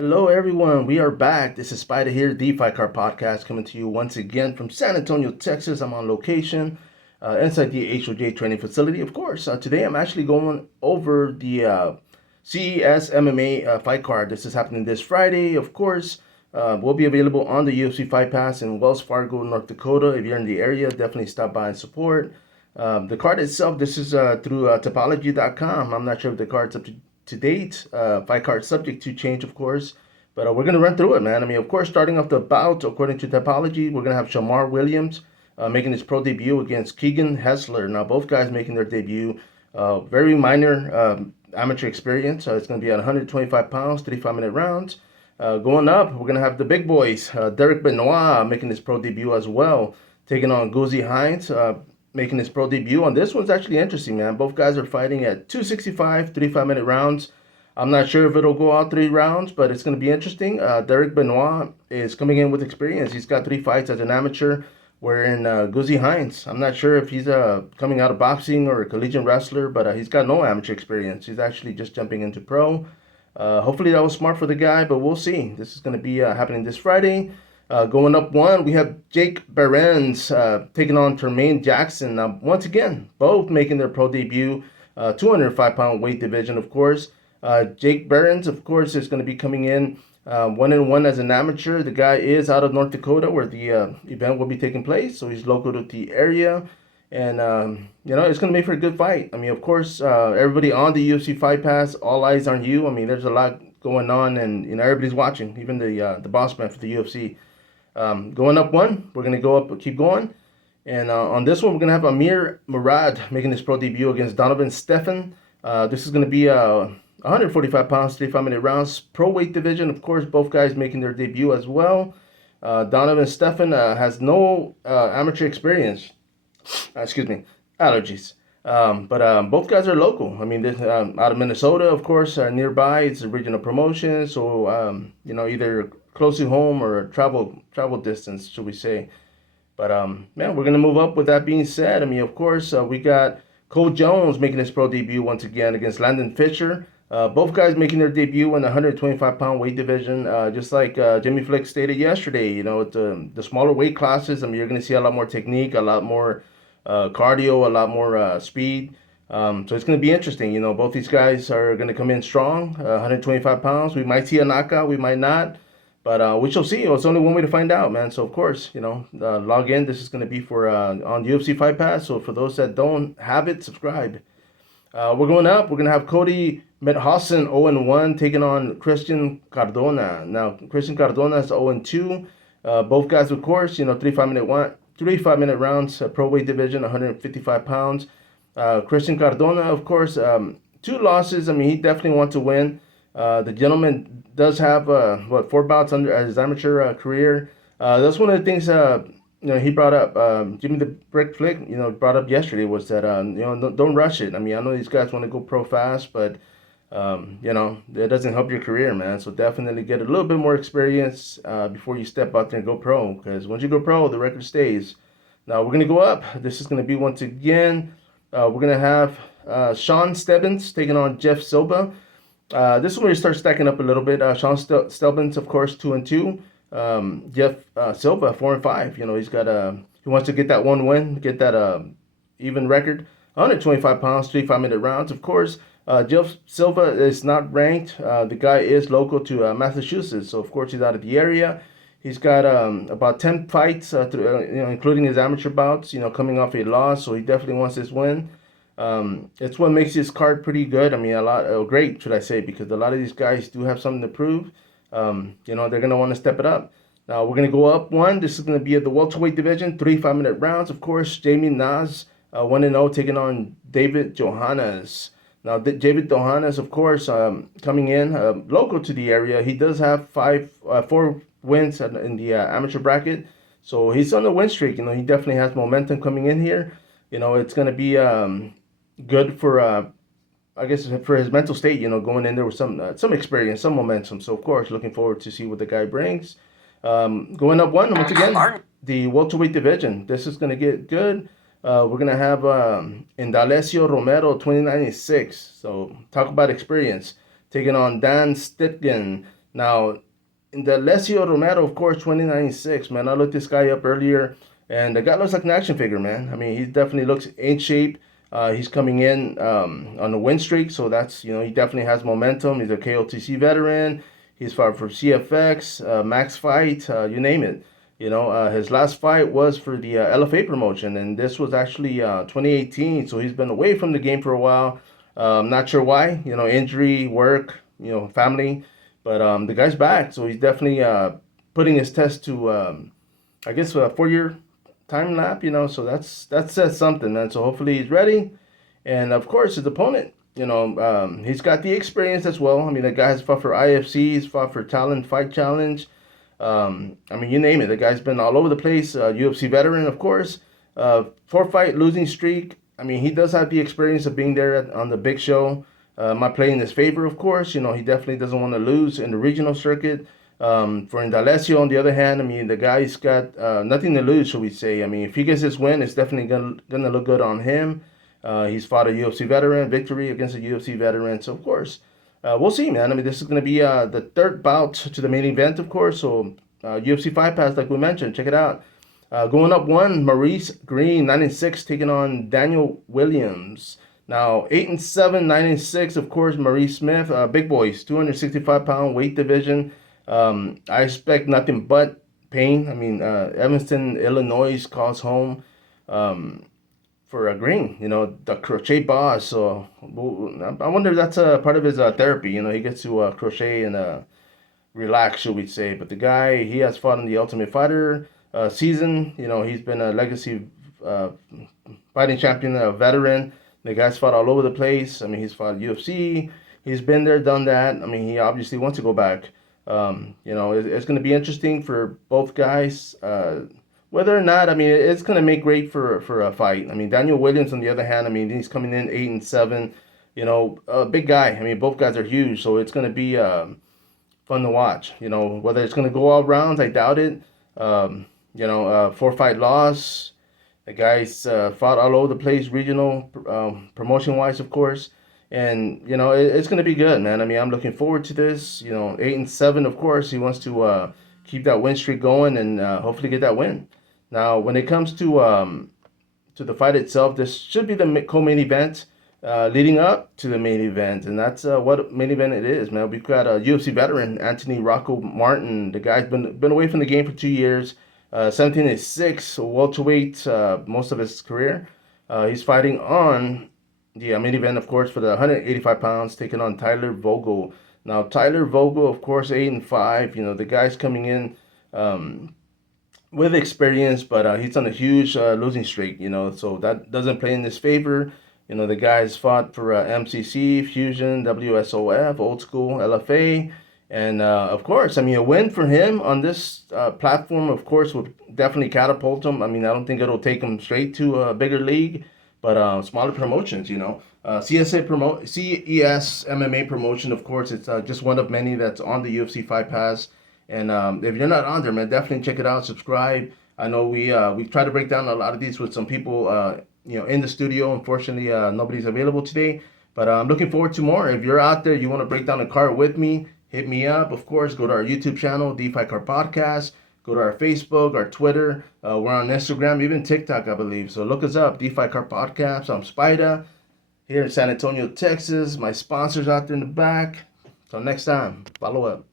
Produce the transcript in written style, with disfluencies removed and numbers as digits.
Hello, everyone. We are back. This is Spider here, the Fight Card Podcast, coming to you once again from San Antonio, Texas. I'm on location inside the HOJ training facility. Of course, today I'm actually going over the CES MMA fight card. This is happening this Friday. Of course, will be available on the UFC Fight Pass in Wells Fargo, North Dakota. If you're in the area, definitely stop by and support. The card itself, this is through topology.com. I'm not sure if the card's up to date. Fight card subject to change, of course. But we're going to run through it, man. I mean, of course, starting off the bout, according to Topology, we're going to have Shamar Williams making his pro debut against Keegan Hessler. Now, both guys making their debut. Very minor amateur experience. It's going to be at 125 pounds, 35-minute rounds. Going up, we're going to have the big boys. Derek Benoit making his pro debut as well, taking on Guzi Hines, making his pro debut. And this one's actually interesting, man. Both guys are fighting at 265, 35-minute rounds. I'm not sure if it'll go out 3 rounds, but it's going to be interesting. Derek Benoit is coming in with experience. He's got 3 fights as an amateur, wherein Guzi Hines, I'm not sure if he's coming out of boxing or a collegiate wrestler, but he's got no amateur experience. He's actually just jumping into pro. Hopefully that was smart for the guy, but we'll see. This is going to be happening this Friday. Going up one, we have Jake Behrens taking on Termaine Jackson. Now, once again, both making their pro debut, 205-pound weight division, of course. Jake Behrens, of course, is going to be coming in 1-1 as an amateur. The guy is out of North Dakota, where the event will be taking place, so he's local to the area. And, it's going to make for a good fight. I mean, of course, everybody on the UFC Fight Pass, all eyes on you. I mean, there's a lot going on, and, everybody's watching, even the boss man for the UFC. Going up one, we're going to go up, keep going. And on this one, we're going to have Amir Murad making his pro debut against Donovan Stephan. This is going to be 145 pounds, 35-minute rounds, pro weight division. Of course, both guys making their debut as well. Donovan Stephan has no amateur experience. Excuse me, allergies. But both guys are local. I mean, this, out of Minnesota, of course, nearby. It's a regional promotion, so either close to home or travel distance, should we say? But man, we're gonna move up. With that being said, I mean, of course, we got Cole Jones making his pro debut once again against Landon Fisher. Both guys making their debut in the 125-pound weight division. Just like Jimmy Flick stated yesterday, the smaller weight classes, I mean, you're going to see a lot more technique, a lot more cardio, a lot more speed. So it's going to be interesting. Both these guys are going to come in strong, 125 pounds. We might see a knockout, we might not. But we shall see. It's only one way to find out, man. So, of course, log in. This is going to be for on UFC Fight Pass. So, for those that don't have it, subscribe. We're going up. We're going to have Cody Medhausen 0-1 taking on Christian Cardona. Now, Christian Cardona is 0-2. Both guys, of course, 3 5-minute rounds, pro weight division, 155 pounds. Christian Cardona, of course, 2 losses. I mean, he definitely wants to win. The gentleman does have 4 bouts under his amateur career. That's one of the things he brought up. Jimmy the Brick Flick, brought up yesterday was that don't rush it. I mean, I know these guys want to go pro fast, but that doesn't help your career, man. So definitely get a little bit more experience before you step out there and go pro. Because once you go pro, the record stays. Now we're gonna go up. This is gonna be once again. We're gonna have Sean Stebbins taking on Jeff Silva. This is where you start stacking up a little bit. Sean Stebbins, of course, 2-2. Jeff Silva, 4-5. He wants to get that one win, get that even record. 125 pounds, 3 5-minute rounds. Of course, Jeff Silva is not ranked. The guy is local to Massachusetts, so of course he's out of the area. He's got about 10 fights, including his amateur bouts. Coming off a loss, so he definitely wants this win. It's what makes this card pretty good. I mean, great, should I say, because a lot of these guys do have something to prove. They're going to want to step it up. Now, we're going to go up one. This is going to be at the welterweight division, 3 5-minute rounds. Of course, Jamie Naz, 1-0, taking on David Johannes. Now, David Johannes, of course, coming in, local to the area. He does have 4 wins in the amateur bracket. So he's on the win streak. He definitely has momentum coming in here. It's going to be good for, I guess, for his mental state, going in there with some experience, some momentum. So, of course, looking forward to see what the guy brings. Going up one, once again, the welterweight division. This is going to get good. We're going to have Indalecio Romero, 29-6. So, talk about experience. Taking on Dan Stitgen, Now, in the Alessio Romero, of course, 2096, man. I looked this guy up earlier, and the guy looks like an action figure, man. I mean, he definitely looks in shape. He's coming in on a win streak, so that's, he definitely has momentum. He's a KOTC veteran. He's fought for CFX, Max Fight, you name it. His last fight was for the LFA promotion, and this was actually 2018, so he's been away from the game for a while. Not sure why, injury, work, family. But the guy's back, so he's definitely putting his test to, I guess, a 4-year time lap. So that says something, man. So hopefully he's ready, and of course his opponent, he's got the experience as well. I mean, the guy has fought for IFC, he's fought for Talent Fight Challenge. I mean, you name it. The guy's been all over the place. UFC veteran, of course. 4-fight losing streak. I mean, he does have the experience of being there on the big show. My play in his favor, of course. He definitely doesn't want to lose in the regional circuit. For Indalecio, on the other hand, I mean, the guy's got nothing to lose, shall we say. I mean, if he gets this win, it's definitely gonna look good on him. He's fought a UFC veteran, victory against a UFC veteran. So, of course, we'll see, man. I mean, this is going to be the third bout to the main event, of course. So, UFC Fight Pass, like we mentioned, check it out. Going up one, Maurice Green, 9-6, taking on Daniel Williams. Now, 8-7, 9-6, of course, Maurice Smith, big boys, 265-pound weight division. I expect nothing but pain. I mean, Evanston, Illinois calls home. For a Green, the crochet boss. So I wonder if that's a part of his therapy. He gets to crochet and relax, should we say. But the guy, he has fought in the Ultimate Fighter season. He's been a legacy fighting champion, a veteran. The guy's fought all over the place. I mean, he's fought UFC. He's been there, done that. I mean, he obviously wants to go back. It's going to be interesting for both guys. Whether or not, I mean, it's going to make great for a fight. I mean, Daniel Williams, on the other hand, I mean, he's coming in 8-7. A big guy. I mean, both guys are huge, so it's going to be fun to watch. Whether it's going to go all rounds, I doubt it. 4-fight loss. The guys fought all over the place, regional, promotion-wise, of course. And, it's going to be good, man. I mean, I'm looking forward to this. 8-7, of course. He wants to keep that win streak going and hopefully get that win. Now, when it comes to the fight itself, this should be the co-main event leading up to the main event, and that's what main event it is, man. We've got a UFC veteran, Anthony Rocco Martin. The guy's been away from the game for 2 years. 17-6, welterweight most of his career. He's fighting on the main event, of course, for the 185 pounds, taking on Tyler Vogel. Now, Tyler Vogel, of course, 8-5. The guy's coming in with experience, but he's on a huge losing streak, so that doesn't play in his favor. The guy's fought for MCC, Fusion, WSOF, Old School, LFA, and of course, I mean, a win for him on this platform, of course, would definitely catapult him. I mean, I don't think it'll take him straight to a bigger league, but smaller promotions, CES MMA promotion, of course, it's just one of many that's on the UFC Fight Pass. And if you're not on there, man, definitely check it out. Subscribe. I know we've tried to break down a lot of these with some people, in the studio. Unfortunately, nobody's available today. But I'm looking forward to more. If you're out there, you want to break down a card with me, hit me up. Of course, go to our YouTube channel, DeFi Card Podcast. Go to our Facebook, our Twitter. We're on Instagram, even TikTok, I believe. So look us up, DeFi Card Podcast. I'm Spida here in San Antonio, Texas. My sponsors out there in the back. Till next time, follow up.